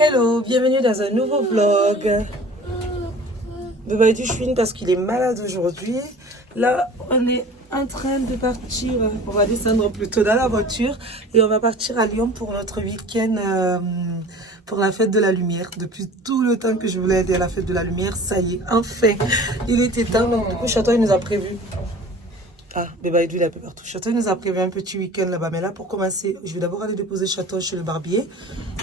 Hello, bienvenue dans un nouveau vlog. Bébé du chouine parce qu'il est malade aujourd'hui. Là, on est en train de partir. On va descendre plutôt dans la voiture et on va partir à Lyon pour notre week-end pour la fête de la lumière. Depuis tout le temps que je voulais aller à la fête de la lumière, ça y est, enfin, il était temps. Donc, du coup, Château, il nous a prévu. Ah, Bébé Aïdou, il est un peu partout. Château, il nous a prévu un petit week-end là-bas. Mais là, pour commencer, je vais d'abord aller déposer Château chez le barbier.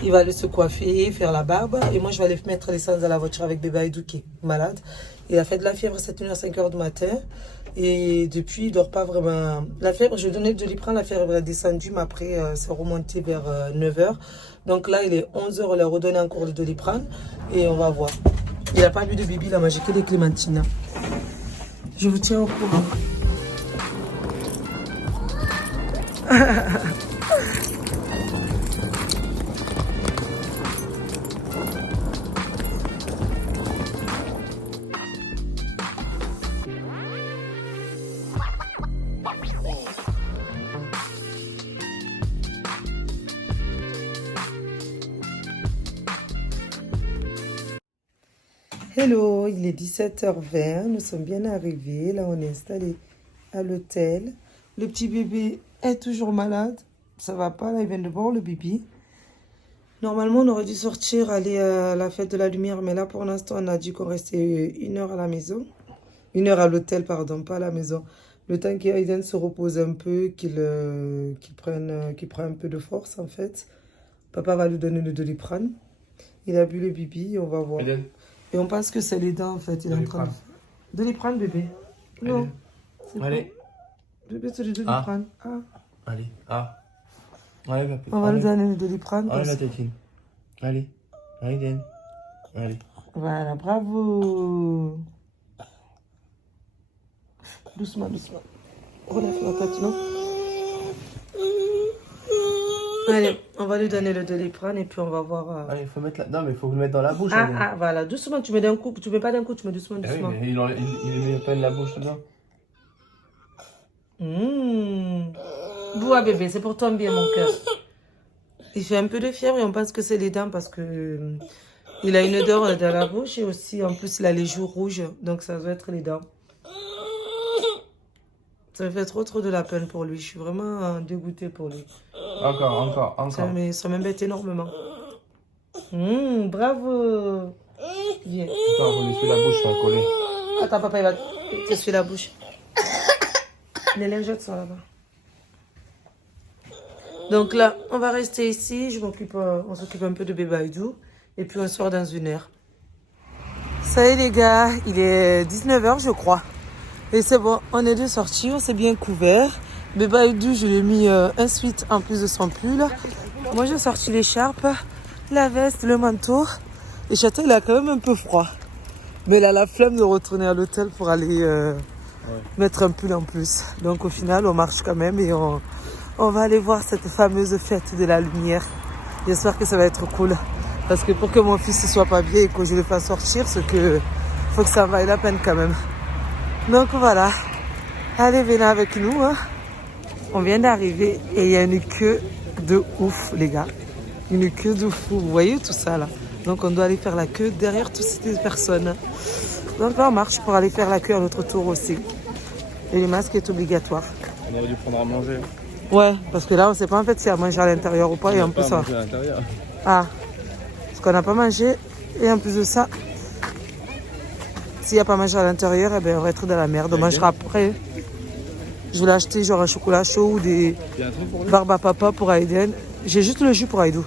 Il va aller se coiffer, faire la barbe. Et moi, je vais aller mettre l'essence dans la voiture avec Bébé Aïdou qui est malade. Il a fait de la fièvre à 7h, 5h du matin. Et depuis, il dort pas vraiment. La fièvre, je lui ai donné de Doliprane. La fièvre est descendue, mais après, c'est remonté vers 9h. Donc là, il est 11h. On lui a redonné encore de Doliprane. Et on va voir. Il n'a pas bu de bibi, il a mangé que des clémentines. Je vous tiens au courant. Hello, il est 17h20, nous sommes bien arrivés. Là, on est installé à l'hôtel. Le petit bébé est toujours malade. Ça va pas, là, il vient de boire le bibi. Normalement, on aurait dû sortir, aller à la fête de la lumière. Mais là, pour l'instant, on a dit qu'on restait 1 heure à la maison. 1 heure à l'hôtel, pardon, pas à la maison. Le temps qu'Aiden se repose un peu, qu'il prenne un peu de force, en fait. Papa va lui donner le Doliprane. Il a bu le bibi, on va voir. Aiden. Et on pense que c'est les dents, en fait. Il est en train de les prendre, bébé. Non. Allez. Bébé, c'est le Doliprane. Ah. Allez. Ah. Allez, papi. On va lui donner le Doliprane. Allez, la tétine. Allez. Allez, Den. Allez. Voilà, bravo. Doucement, doucement. Relève la tête, non? Allez, on va lui donner le Doliprane et puis on va voir. Allez, il faut mettre la... Non, mais il faut le mettre dans la bouche. Ah, voilà, doucement, tu mets d'un coup, tu mets pas d'un coup, tu mets doucement, Ah doucement. oui, mais il met à peine la bouche dedans. Bois, bébé, c'est pour ton bien, mon cœur. Il fait un peu de fièvre et on pense que c'est les dents parce que il a une odeur dans la bouche et aussi, en plus, il a les joues rouges, donc ça doit être les dents. Ça me fait trop de la peine pour lui. Je suis vraiment dégoûtée pour lui. Encore. Ça m'embête énormément. Bravo. Viens. Attends, on essuie la bouche, ça va coller. Attends, papa, il va t'essuyer la bouche. Les lingettes sont là-bas. Donc là, on va rester ici. On s'occupe un peu de Bébé Aïdou. Et puis on sort dans 1 heure. Ça y est les gars, il est 19h je crois. Et c'est bon, on est de sortie, on s'est bien couvert. Bébé Aïdou, je lui ai mis un sweat en plus de son pull. Moi, j'ai sorti l'écharpe, la veste, le manteau. Et Château, il a quand même un peu froid. Mais il a la flemme de retourner à l'hôtel pour aller mettre un pull en plus. Donc au final, on marche quand même et on va aller voir cette fameuse fête de la lumière. J'espère que ça va être cool. Parce que pour que mon fils ne soit pas bien et que je le fasse sortir, faut que ça vaille la peine quand même. Donc voilà, allez venez avec nous. On vient d'arriver et il y a une queue de ouf les gars. Une queue de fou, vous voyez tout ça là. Donc on doit aller faire la queue derrière toutes ces personnes. Donc là on marche pour aller faire la queue à notre tour aussi. Et le masque est obligatoire. On aurait dû prendre à manger. Ouais, parce que là on sait pas en fait si à manger à l'intérieur ou pas. Et en plus ça. Ah, parce qu'on n'a pas mangé et en plus de ça. S'il n'y a pas mangé à l'intérieur, eh ben, on va être dans la merde. On mangera après. Je voulais acheter genre un chocolat chaud ou des barbes à papa pour Aiden. J'ai juste le jus pour Aïdou.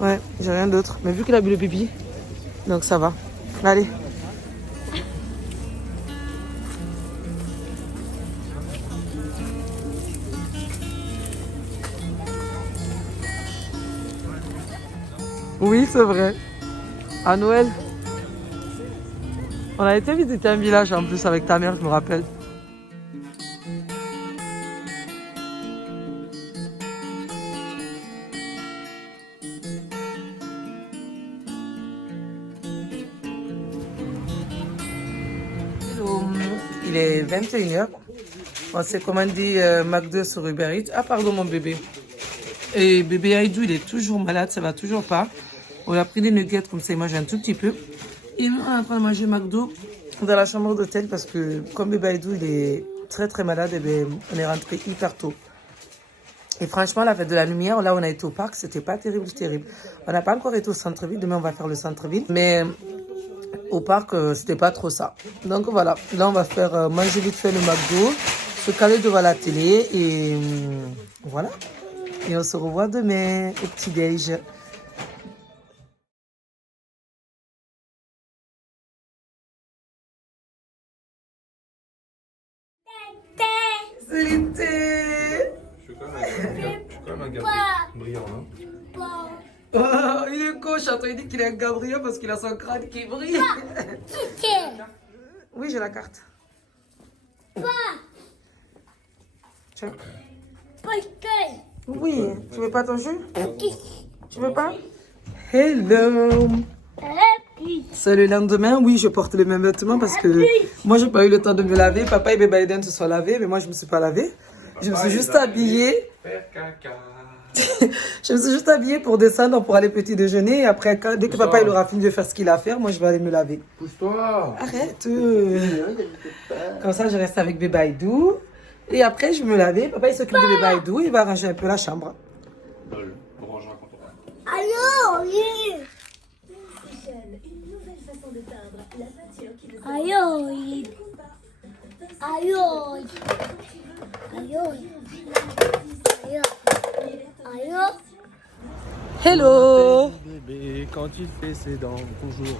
Ouais, j'ai rien d'autre. Mais vu qu'il a bu le bibi, donc ça va. Allez. Oui, c'est vrai. À Noël. On a été visiter un village en plus avec ta mère, je me rappelle. Hello, il est 21h. On s'est commandé McDo sur Uber Eats. Ah pardon mon bébé. Et bébé Aïdou, il est toujours malade, ça va toujours pas. On a pris des nuggets comme ça, il mange un tout petit peu. Et on est en train de manger McDo dans la chambre d'hôtel parce que comme Bebaïdou il est très très malade, et bien, on est rentré hyper tôt. Et franchement, la fête de la lumière, là on a été au parc, c'était pas terrible, terrible. On n'a pas encore été au centre-ville, demain on va faire le centre-ville. Mais au parc, c'était pas trop ça. Donc voilà, là on va faire manger vite fait le McDo, se caler devant la télé et voilà. Et on se revoit demain au petit-déj. C'est l'été. Je suis quand même un gars brillant, non? Oh, il est coach, attends, il dit qu'il est un Gabriel parce qu'il a son crâne qui brille. Oui, j'ai la carte. Tiens. Oui, tu veux pas ton jus? Tu veux pas? Hello. C'est le lendemain, oui, je porte les mêmes vêtements parce que moi, j'ai pas eu le temps de me laver. Papa et Bébé Aiden se sont lavés, mais moi, je me suis pas lavée. Je me suis juste habillée. Faire caca. Je me suis juste habillée pour descendre pour aller petit déjeuner. Et après, dès que papa il aura fini de faire ce qu'il a à faire, moi, je vais aller me laver. Pousse-toi. Arrête. Comme ça, je reste avec Bébé Aïdou. Et après, je vais me laver. Papa, il s'occupe de Bébé Aïdou. Il va ranger un peu la chambre. On rangera quand on va. Allô, Aïe, aïe, aïe, aïe, Hello. Bébé, quand il fait ses dents, bonjour.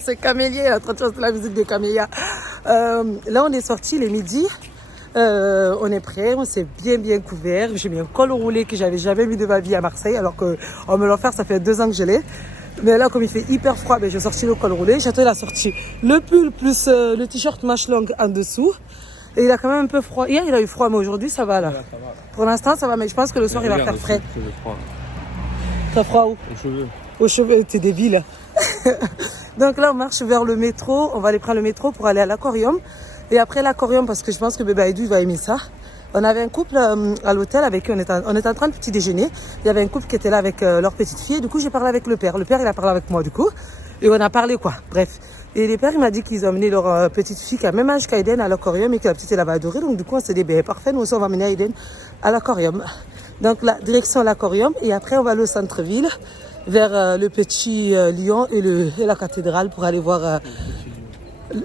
C'est Camélia, il est en train de chanter la musique de Camélia. Là, on est sorti les midi. On est prêt, on s'est bien couvert. J'ai mis un col roulé que j'avais jamais mis de ma vie à Marseille, alors qu'on me l'a offert, ça fait 2 ans que je l'ai. Mais là, comme il fait hyper froid, ben, j'ai sorti le col roulé. Château, il a sorti le pull plus le t-shirt manche longue en dessous. Et il a quand même un peu froid. Hier, il a eu froid, mais aujourd'hui, ça va là. Ça va. Pour l'instant, ça va, mais je pense que le soir, il va faire frais. T'as froid où? Aux cheveux. Aux cheveux, t'es débile. Donc là, on marche vers le métro. On va aller prendre le métro pour aller à l'aquarium. Et après l'aquarium, parce que je pense que Bébé Aïdou, il va aimer ça. On avait un couple à l'hôtel avec qui on était en train de petit déjeuner. Il y avait un couple qui était là avec leur petite fille. Et du coup, j'ai parlé avec le père. Le père, il a parlé avec moi, du coup. Et on a parlé, quoi. Bref. Et les pères, il m'a dit qu'ils ont amené leur petite fille qui a le même âge qu'Aïden à l'aquarium et que la petite, elle avait adoré. Donc, du coup, on s'est dit, ben, parfait, nous aussi, on va amener Aïden à l'aquarium. Donc, la direction à l'aquarium. Et après, on va aller au centre-ville, vers le petit lion et la cathédrale pour aller voir...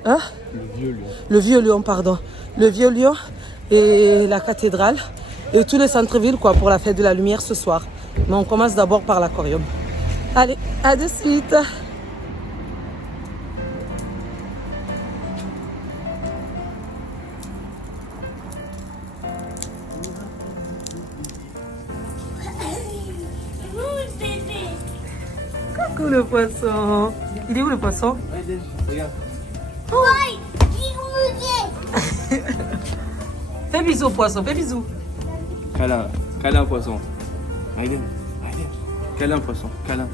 hein? Le vieux lion. Le vieux lion, pardon. Le vieux lion et la cathédrale. Et tous les centres-villes, quoi, pour la fête de la lumière ce soir. Mais on commence d'abord par l'aquarium. Allez, à de suite. Coucou le poisson. Il est où le poisson? Aïden, regarde. Ouais, il bougeait. Fais bisous au poisson, fais bisous. Câlin poisson. Aïden, câlin poisson, câlin.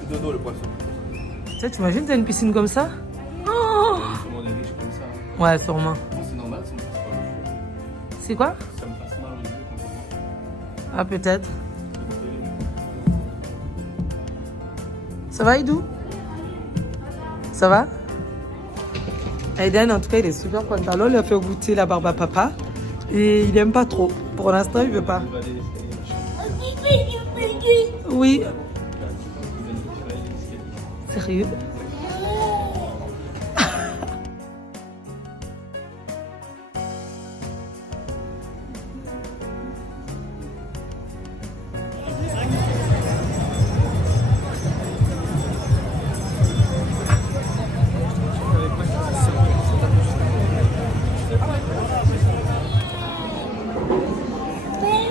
C'est dodo le poisson. Tu sais, tu imagines, t'as une piscine comme ça? Oh! Comment on est riche comme ça. Ouais, sûrement. Bon, c'est normal, ça me passe pas aux yeux. C'est quoi? Ça me passe mal aux yeux quand on voit. Ah, peut-être. Ça va, Idou? Ça va? Aiden, en tout cas, il est super content. Alors, il a fait goûter la barbe à papa. Et il aime pas trop. Pour l'instant, il veut pas. Oui. Sérieux?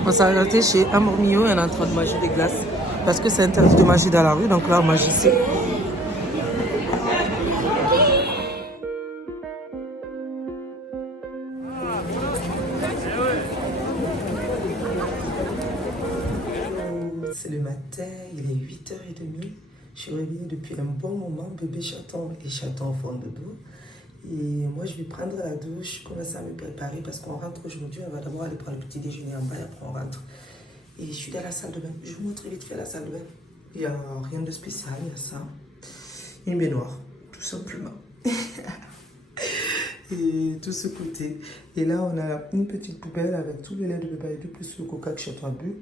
On s'est arrêté chez Amour Mio et on est en train de manger des glaces. Parce que c'est interdit de manger dans la rue, donc là on mange ici. C'est le matin, il est 8h30. Je suis réveillée depuis un bon moment. Bébé chaton et chaton font de dos. Et moi, je vais prendre la douche, commencer à me préparer parce qu'on rentre aujourd'hui. On va d'abord aller prendre le petit déjeuner en bas et après on rentre. Et je suis dans la salle de bain. Je vous montre vite fait la salle de bain. Il n'y a rien de spécial, il y a ça. Une baignoire, tout simplement. Et tout ce côté. Et là, on a une petite poubelle avec tout le lait de bébé et plus le coca que chaton a bu.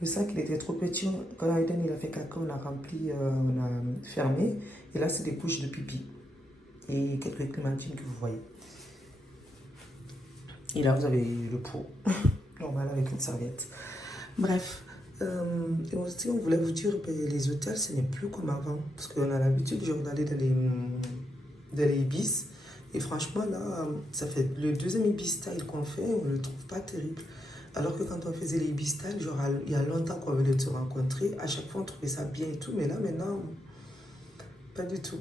Le sac, il était trop petit. Quand Aiden il a fait caca, on a rempli, on a fermé. Et là, c'est des couches de pipi. Et quelques clémentines que vous voyez. Et là, vous avez le pot. Normal, avec une serviette. Bref. Et aussi, on voulait vous dire, ben, les hôtels, ce n'est plus comme avant. Parce qu'on a l'habitude de regarder dans les Ibis. Et franchement, là, ça fait le deuxième Ibis Style qu'on fait. On ne le trouve pas terrible. Alors que quand on faisait les Ibis Style, genre, il y a longtemps qu'on venait de se rencontrer, à chaque fois on trouvait ça bien et tout, mais là maintenant, pas du tout.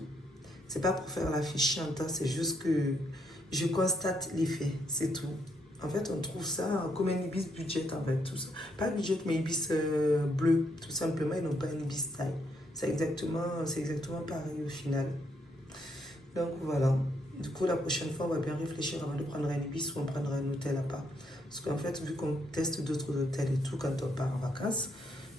C'est pas pour faire la fiche chiante, c'est juste que je constate les faits, c'est tout. En fait, on trouve ça comme un Ibis budget en fait, tout ça. Pas budget, mais Ibis bleu, tout simplement, ils n'ont pas un Ibis Style. C'est exactement pareil au final. Donc voilà. Du coup, la prochaine fois, on va bien réfléchir avant de prendre un Ibis ou on prendra un hôtel à part. Parce qu'en fait, vu qu'on teste d'autres hôtels et tout quand on part en vacances,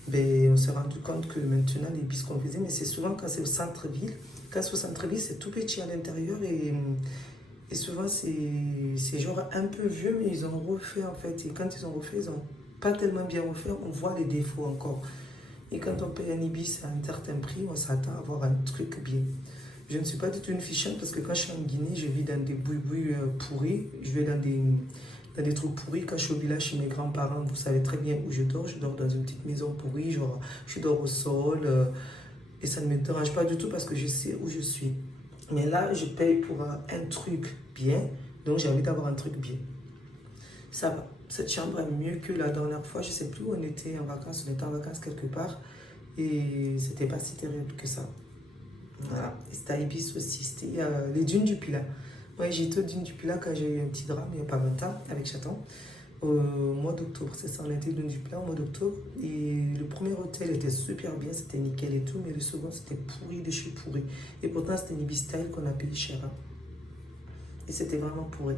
ben, on s'est rendu compte que maintenant, les Ibis qu'on faisait, mais c'est souvent quand c'est au centre-ville. Quand c'est au centre-ville, c'est tout petit à l'intérieur et souvent, c'est genre un peu vieux, mais ils ont refait en fait. Et quand ils ont refait, ils n'ont pas tellement bien refait, on voit les défauts encore. Et quand on paye un Ibis à un certain prix, on s'attend à avoir un truc bien. Je ne suis pas du tout une fichette parce que quand je suis en Guinée, je vis dans des boui-boui pourris. Je vais dans des trucs pourris. Quand je suis au village chez mes grands-parents, vous savez très bien où je dors. Je dors dans une petite maison pourrie, genre je dors au sol. Et ça ne me dérange pas du tout parce que je sais où je suis. Mais là, je paye pour un truc bien. Donc j'ai envie d'avoir un truc bien. Ça va. Cette chambre est mieux que la dernière fois. Je ne sais plus où on était en vacances. On était en vacances quelque part. Et c'était pas si terrible que ça. Voilà. Et c'était à Ibis aussi. C'était les dunes du Pilat. Ouais, j'ai été aux dunes du Pilat quand j'ai eu un petit drame il n'y a pas longtemps avec Chaton. Au mois d'octobre, c'est ça, on a été aux dunes du Pilat au mois d'octobre. Et le premier hôtel était super bien, c'était nickel et tout. Mais le second, c'était pourri de chez pourri. Et pourtant, c'était une Ibis Style qu'on a payé cher. Hein. Et c'était vraiment pourri.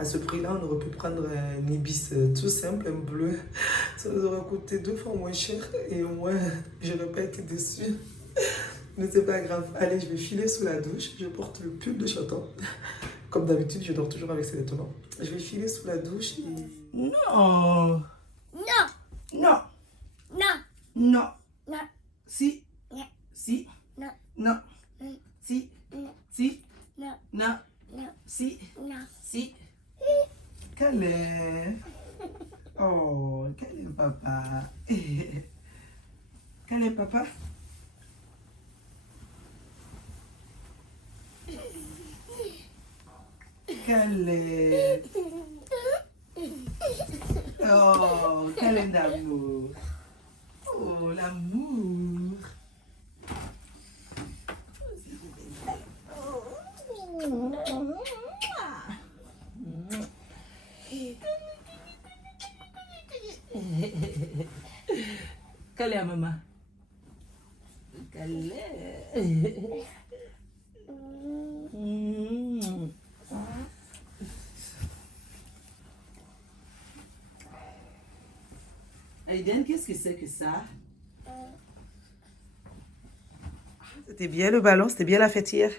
À ce prix-là, on aurait pu prendre un Ibis tout simple, un bleu. Ça nous aurait coûté 2 fois moins cher. Et au moins, je n'aurais pas été déçue. Mais c'est pas grave. Allez, je vais filer sous la douche. Je porte le pull de Chaton. Comme d'habitude, je dors toujours avec ses vêtements. Je vais filer sous la douche et... Non. Non. Non. Non. Non. Non. Si. Non. Si. Non. Non. Non. Si. Non. Si. Non. Non. Non. Si. Non. Si. Câlin. Oh, câlin papa. Câlin papa. Câlin. Oh, câlin d'amour. Oh, l'amour. Câlin à maman. Câlin. Aiden, qu'est-ce que c'est que ça? C'était bien le ballon, c'était bien la fête hier.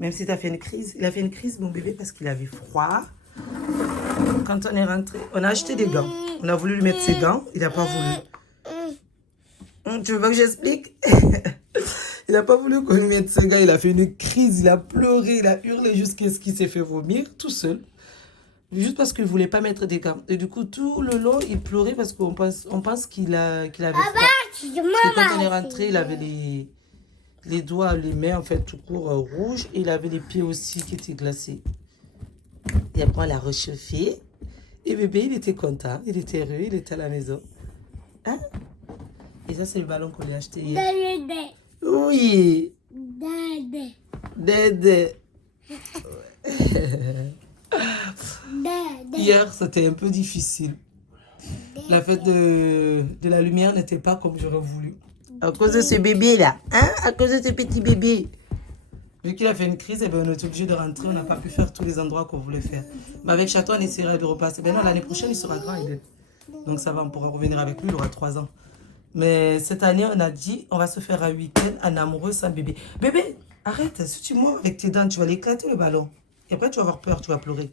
Même si tu as fait une crise. Il a fait une crise, mon bébé, parce qu'il avait froid. Quand on est rentré, on a acheté des gants. On a voulu lui mettre ses gants, il n'a pas voulu. Tu veux pas que j'explique? Il n'a pas voulu qu'on lui mette ses gants, il a fait une crise, il a pleuré, il a hurlé jusqu'à ce qu'il s'est fait vomir tout seul. Juste parce qu'il ne voulait pas mettre des gants. Et du coup, tout le long, il pleurait parce qu'on pense qu'il avait froid. Parce que quand on est rentré, il avait les doigts, les mains, en fait, tout court, rouges. Et il avait les pieds aussi qui étaient glacés. Et après, on l'a réchauffé. Et bébé, il était content. Il était heureux. Il était à la maison. Hein? Et ça, c'est le ballon qu'on lui a acheté hier. Dédé. Oui. Dédé. Dédé. Dédé. Hier, c'était un peu difficile. la fête de la lumière n'était pas comme j'aurais voulu. À cause de ce bébé là, hein? À cause de ce petit bébé. Vu qu'il a fait une crise, eh ben, on est obligé de rentrer. On n'a pas pu faire tous les endroits qu'on voulait faire. Mais avec Château, on essaiera de repasser. Ben non, l'année prochaine, il sera grand, Eden. Donc ça va, on pourra revenir avec lui. Il aura 3 ans. Mais cette année, on a dit, on va se faire un week-end en amoureux sans bébé. Bébé, arrête. Si tu mords avec tes dents, tu vas l'éclater le ballon. Et après, tu vas avoir peur, tu vas pleurer.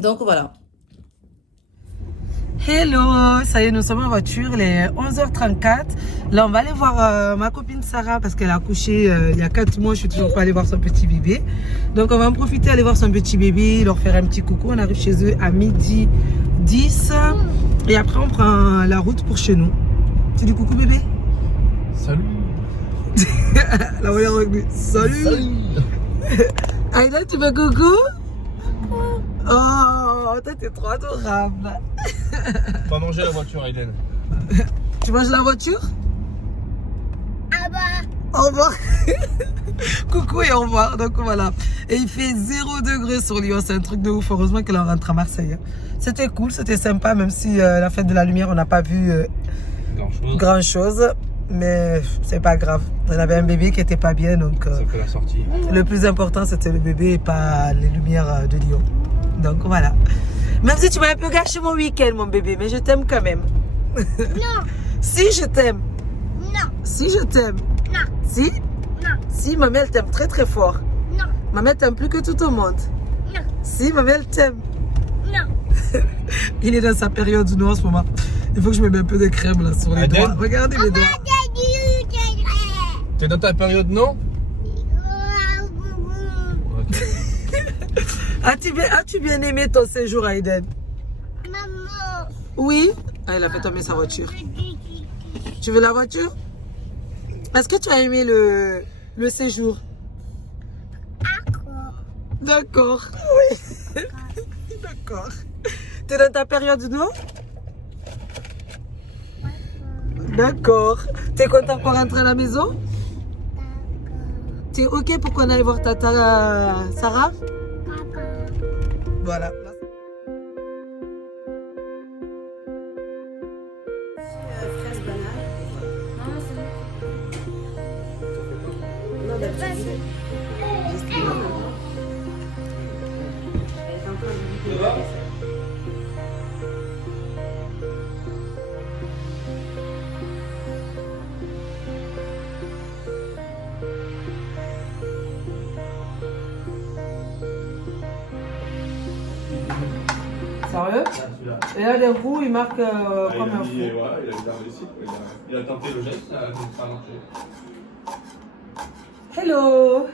Donc voilà. Hello, ça y est, nous sommes en voiture, il est 11h34. Là, on va aller voir ma copine Sarah parce qu'elle a accouché il y a 4 mois. Je suis toujours pas allée voir son petit bébé. Donc, on va en profiter, aller voir son petit bébé, leur faire un petit coucou. On arrive chez eux à midi 10. Et après, on prend la route pour chez nous. Tu dis coucou, bébé? Salut. Là, on est revenu. Salut. Aïda, tu veux coucou? Oh, toi, t'es trop adorable. Pas manger la voiture, Aiden. Tu manges la voiture? Ah bah. Au revoir. Coucou et au revoir. Donc voilà. Et il fait 0 degré sur Lyon. C'est un truc de ouf. Heureusement que là on rentre à Marseille. C'était cool, c'était sympa. Même si la fête de la lumière, on n'a pas vu grand chose. Mais c'est pas grave. On avait un bébé qui était pas bien. Donc Ça fait la sortie. le plus important c'était le bébé et pas les lumières de Lyon. Donc voilà. Même si tu m'as un peu gâché mon week-end, mon bébé, mais je t'aime quand même. Non. Si, je t'aime. Non. Si, je t'aime. Non. Si, Non. si, maman, elle t'aime très très fort. Non. Maman, elle t'aime plus que tout au monde. Non. Si, maman, elle t'aime. Non. Il est dans sa période noire en ce moment. Il faut que je me mette un peu de crème là sur les Adèle. doigts. Regardez mes doigts. T'es dans ta période, non? As-tu bien aimé ton séjour à Eden? Maman. Oui. Ah, elle a fait tomber sa voiture. Tu veux la voiture? Est-ce que tu as aimé le séjour? D'accord. Oui. D'accord. T'es dans ta période noire? D'accord. T'es content qu'on rentre à la maison? T'es ok pour qu'on aille voir tata Sarah? Voilà. Fraise banane. Non, d'habitude. Sérieux? Et là, d'un coup, il marque comme un fou. Il a bien réussi. Il a tenté le geste, ça a marché. Hello!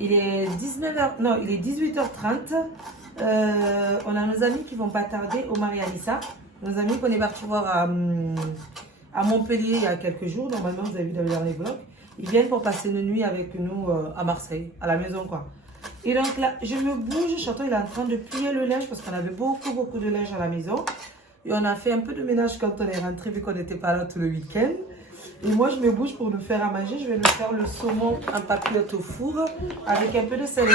Il est 19h, non, il est 18h30. On a nos amis qui vont pas tarder, Omar et Alissa. Nos amis qu'on est partis voir à Montpellier il y a quelques jours. Normalement, vous avez vu dans les vlogs. Ils viennent pour passer une nuit avec nous à Marseille, à la maison, quoi. Et donc là, je me bouge. Chantal, il est en train de plier le linge parce qu'on avait beaucoup de linge à la maison. Et on a fait un peu de ménage quand on est rentré, vu qu'on n'était pas là tout le week-end. Et moi, je me bouge pour nous faire à manger. Je vais nous faire le saumon en papillote au four avec un peu de céleri,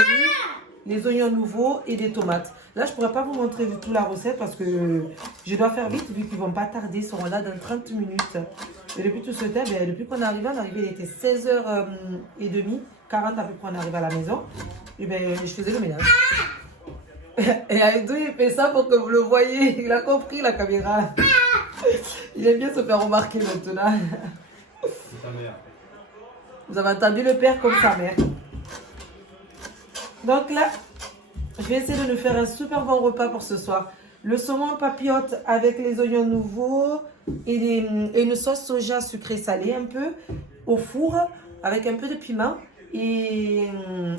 les oignons nouveaux et des tomates. Là, je ne pourrais pas vous montrer du tout la recette parce que je dois faire vite vu qu'ils ne vont pas tarder. Ils seront là dans 30 minutes. Et depuis tout ce temps, depuis qu'on est arrivé, il était 16h30, 40 à peu près, on est arrivé à la maison. Et je faisais le ménage. Et Aïdou, il fait ça pour que vous le voyez. Il a compris la caméra. Il aime bien se faire remarquer maintenant. C'est ta mère. Vous avez entendu le père comme sa mère. Donc là, je vais essayer de nous faire un super bon repas pour ce soir. Le saumon papillote avec les oignons nouveaux et une sauce soja sucrée salée un peu au four avec un peu de piment et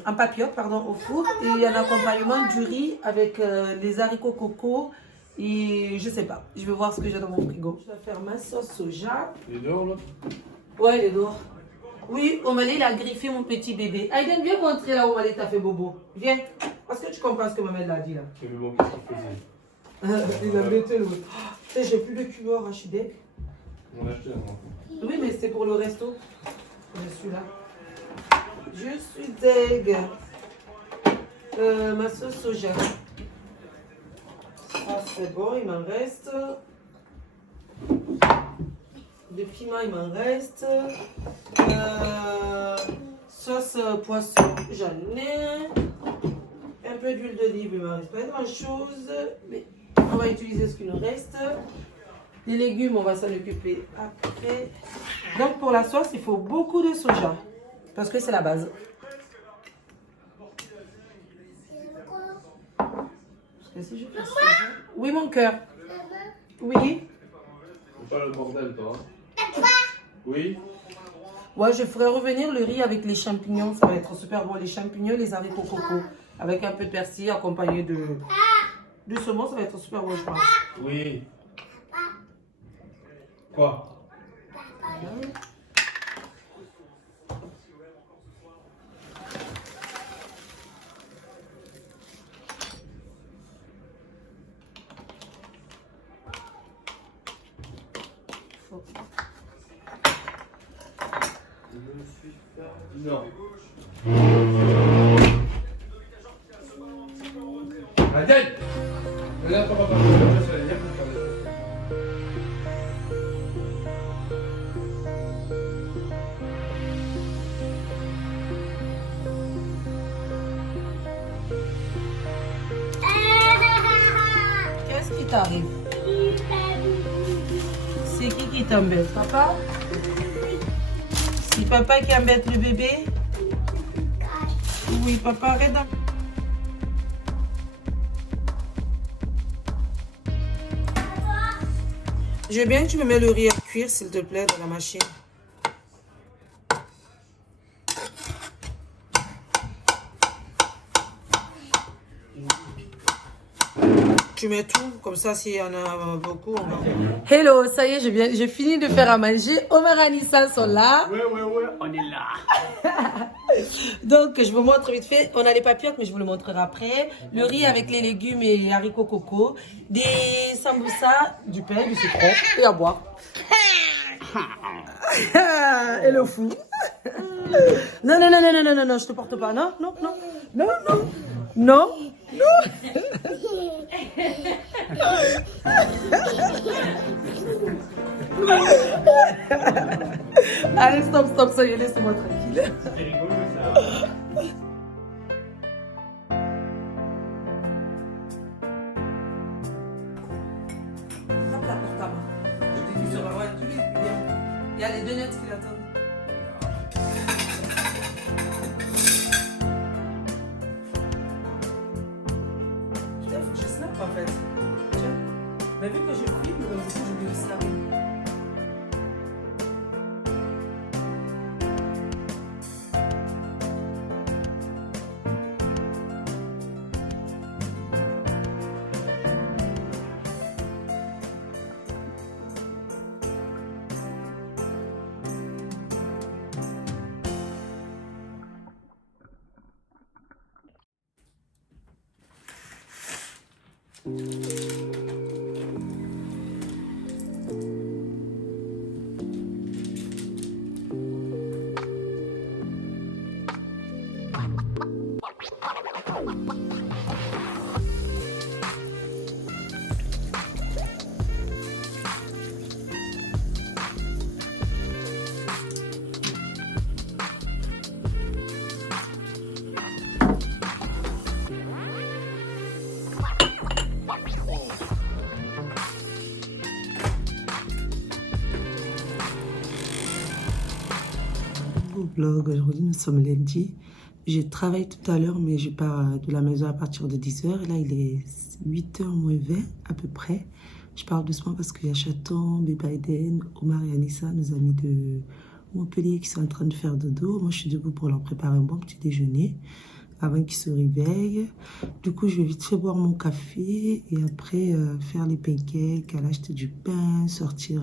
un papillote pardon au four et un accompagnement du riz avec les haricots coco et je sais pas. Je vais voir ce que j'ai dans mon frigo. Je vais faire ma sauce soja. Il est dehors l'autre? Ouais, il est dehors. Oui, Omalé, il a griffé mon petit bébé. Aïden, viens montrer là où Omalé t'a fait bobo. Viens. Est-ce que tu comprends ce que maman l'a dit là? Tu veux bon, qu'est-ce qu'il faisait? Il a bêté l'autre. J'ai plus de cubeur à Chidek. On l'a acheté un. Oui, mais c'est pour le resto. Je suis là. Je suis deg. Ma sauce soja. Ah, c'est bon, il m'en reste. piment, il m'en reste. Sauce poisson, j'en ai. Un peu d'huile d'olive, il m'en reste pas grand chose. Mais on va utiliser ce qu'il nous reste. Les légumes, on va s'en occuper après. Donc pour la sauce, il faut beaucoup de soja. Parce que c'est la base. Parce que si je fais soja... Oui, mon cœur. Oui. Faut pas le bordel, toi. Oui. Ouais, je ferai revenir le riz avec les champignons. Ça va être super bon. Les champignons, les haricots coco. Avec un peu de persil accompagné de saumon. Ça va être super bon, je pense. Oui. Quoi? Non. Adèle! Regarde comment t'as fait ça, il y a plus de Qu'est-ce qui t'arrive? C'est qui t'embête? Papa? C'est papa qui embête le bébé? Oui, papa, arrête d'en... Je veux bien que tu me mets le riz à cuire, s'il te plaît, dans la machine. Tu mets tout, comme ça, s'il y en a beaucoup, on va... Hello, ça y est, j'ai fini de faire à manger. Omar et Anissa sont là. Ouais, on est là. Donc, je vous montre vite fait. On a les papillotes, mais je vous le montrerai après. Le riz avec les légumes et les haricots coco. Des samoussas, du pain, du citron et à boire. Et le fou. Non, je te porte pas. Non. Allez, stop, ça y est, laissez-moi tranquille. C'est rigolo ça. Ferme la porte à moi. Je t'ai dit sur la voie, tous les bien. Il y a les deux nets qui l'attendent. Putain, il faut que je snap en fait. Tiens. Mais vu que je filme, donc du coup, je vais le snapper. Vlog, aujourd'hui nous sommes lundi. Je travaille tout à l'heure, mais je pars de la maison à partir de 10h. Là, il est 8h moins 20 à peu près. Je parle doucement parce qu'il y a Chaton, Biden, Omar et Anissa, nos amis de Montpellier, qui sont en train de faire dodo. Moi, je suis debout pour leur préparer un bon petit déjeuner avant qu'ils se réveillent. Du coup, je vais vite fait boire mon café et après faire les pancakes, aller acheter du pain, sortir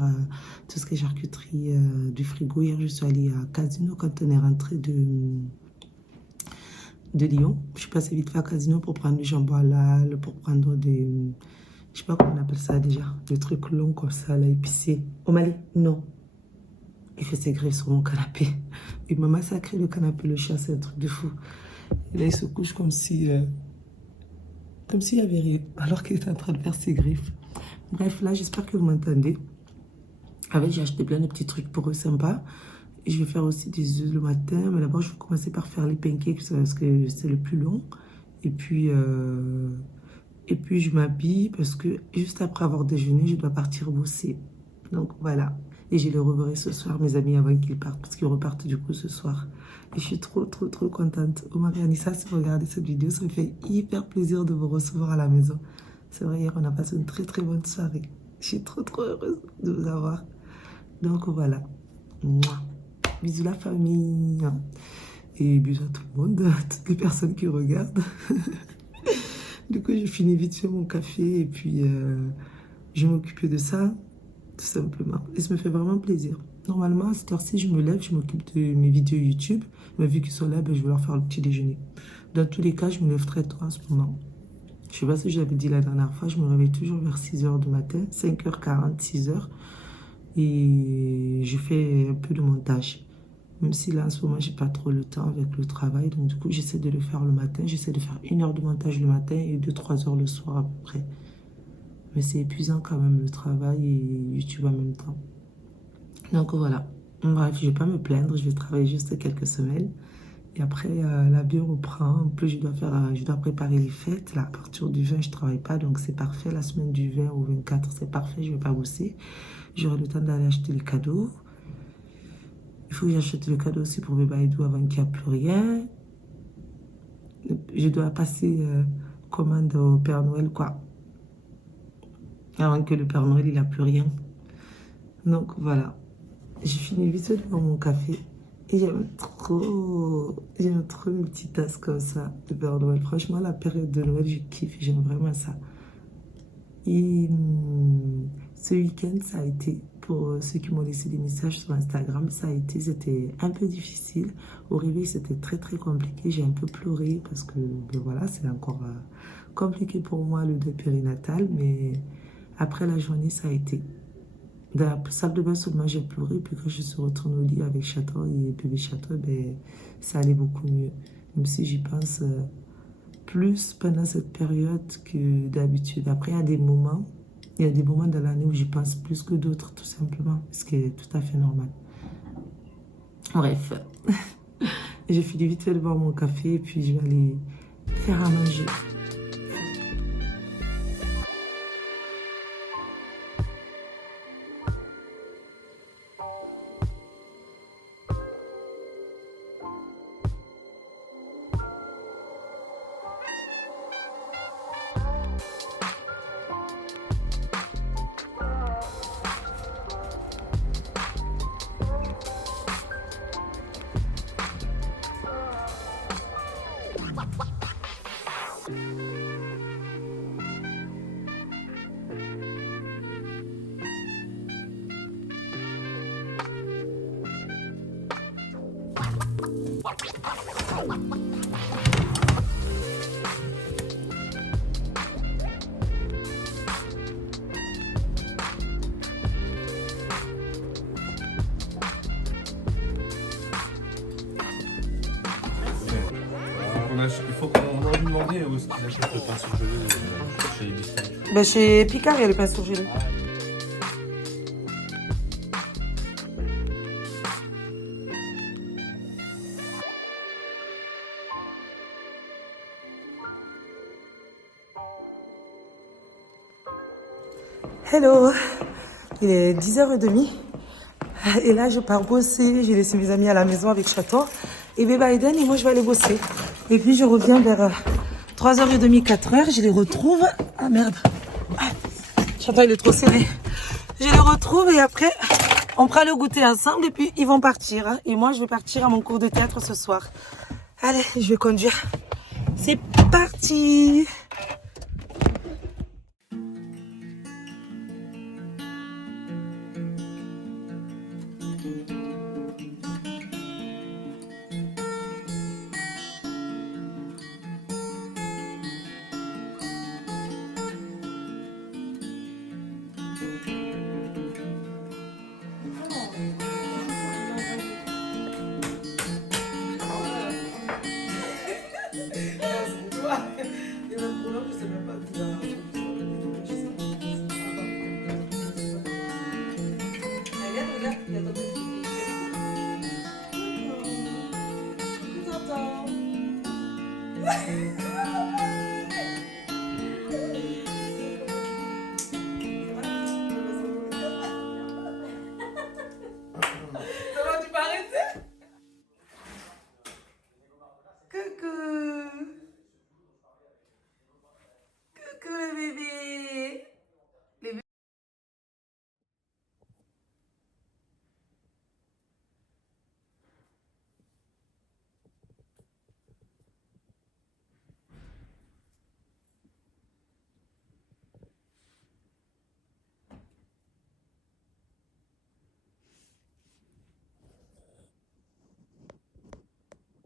tout ce qui est charcuterie du frigo. Hier, je suis allée à Casino quand on est rentré de Lyon. Je suis passée vite fait à Casino pour prendre du jambon halal, pour prendre des... Je sais pas comment on appelle ça déjà. Des trucs longs comme ça, là, épicés. Au Mali, non. Il fait ses griffes sur mon canapé. Il m'a massacré le canapé, le chat, c'est un truc de fou. Et là, il se couche comme si... comme s'il n'y avait rien, alors qu'il était en train de faire ses griffes. Bref, là, j'espère que vous m'entendez. Avec, j'ai acheté plein de petits trucs pour eux sympas. Et je vais faire aussi des œufs le matin. Mais d'abord, je vais commencer par faire les pancakes parce que c'est le plus long. Et puis je m'habille parce que juste après avoir déjeuné, je dois partir bosser. Donc voilà. Et je les reverrai ce soir, mes amis, avant qu'ils partent. Parce qu'ils repartent du coup ce soir. Et je suis trop contente. Omar et Anissa, si vous regardez cette vidéo, ça me fait hyper plaisir de vous recevoir à la maison. C'est vrai, hier, on a passé une très bonne soirée. Je suis trop heureuse de vous avoir. Donc voilà. Mouah. Bisous la famille. Et bisous à tout le monde, à toutes les personnes qui regardent. Du coup, j'ai fini vite fait mon café et puis je m'occupe de ça, tout simplement. Et ça me fait vraiment plaisir. Normalement, à cette heure-ci, je me lève, je m'occupe de mes vidéos YouTube. Mais vu qu'ils sont là, ben, je vais leur faire le petit déjeuner. Dans tous les cas, je me lève très tôt en ce moment. Je sais pas si je l'avais dit la dernière fois, je me réveille toujours vers 6 h du matin, 5h40, 6 h. Et je fais un peu de montage. Même si là, en ce moment, j'ai pas trop le temps avec le travail. Donc, du coup, j'essaie de le faire le matin. J'essaie de faire 1 heure de montage le matin et 2-3 heures le soir à peu près. Mais c'est épuisant quand même, le travail et YouTube en même temps. Donc, voilà. Bref, je vais pas me plaindre. Je vais travailler juste quelques semaines. Et après, la vie reprend. En plus, je dois préparer les fêtes. Là, à partir du 20, je travaille pas. Donc, c'est parfait. La semaine du 20 au 24, c'est parfait. Je vais pas bosser. J'aurai le temps d'aller acheter les cadeaux. Il faut que j'achète le cadeau aussi pour bébé Aïdou avant qu'il n'y ait plus rien. Je dois passer commande au Père Noël, quoi. Avant que le Père Noël, il n'a plus rien. Donc, voilà. J'ai fini vite devant mon café. Et j'aime trop une petite tasse comme ça de Père Noël. Franchement, la période de Noël, je kiffe. J'aime vraiment ça. Et ce week-end, ça a été, pour ceux qui m'ont laissé des messages sur Instagram, c'était un peu difficile. Au réveil, c'était très compliqué. J'ai un peu pleuré parce que, ben voilà, c'est encore compliqué pour moi le deuil périnatal. Mais après la journée, ça a été. Dans la salle de bain seulement, j'ai pleuré. Puis quand je suis retournée au lit avec Chaton et bébé Chaton, ben, ça allait beaucoup mieux. Même si j'y pense plus pendant cette période que d'habitude. Après, il y a des moments dans l'année où j'y pense plus que d'autres, tout simplement, ce qui est tout à fait normal. Bref, j'ai fini vite fait de boire mon café et puis je vais aller faire à manger. Il faut qu'on leur demander où est-ce qu'ils achètent le pain surgelé chez Ibistan. Ben chez Picard, il y a le pain surgelé. Hello, il est 10h30 et là je pars bosser, j'ai laissé mes amis à la maison avec Chaton et bébé Aiden et moi je vais aller bosser. Et puis je reviens vers 3h30, 4h, je les retrouve, ah merde, Chaton il est trop serré, je les retrouve et après on prend le goûter ensemble et puis ils vont partir hein. Et moi je vais partir à mon cours de théâtre ce soir. Allez, je vais conduire, c'est parti. Comment tu paraissais? Coucou. Coucou le bébé.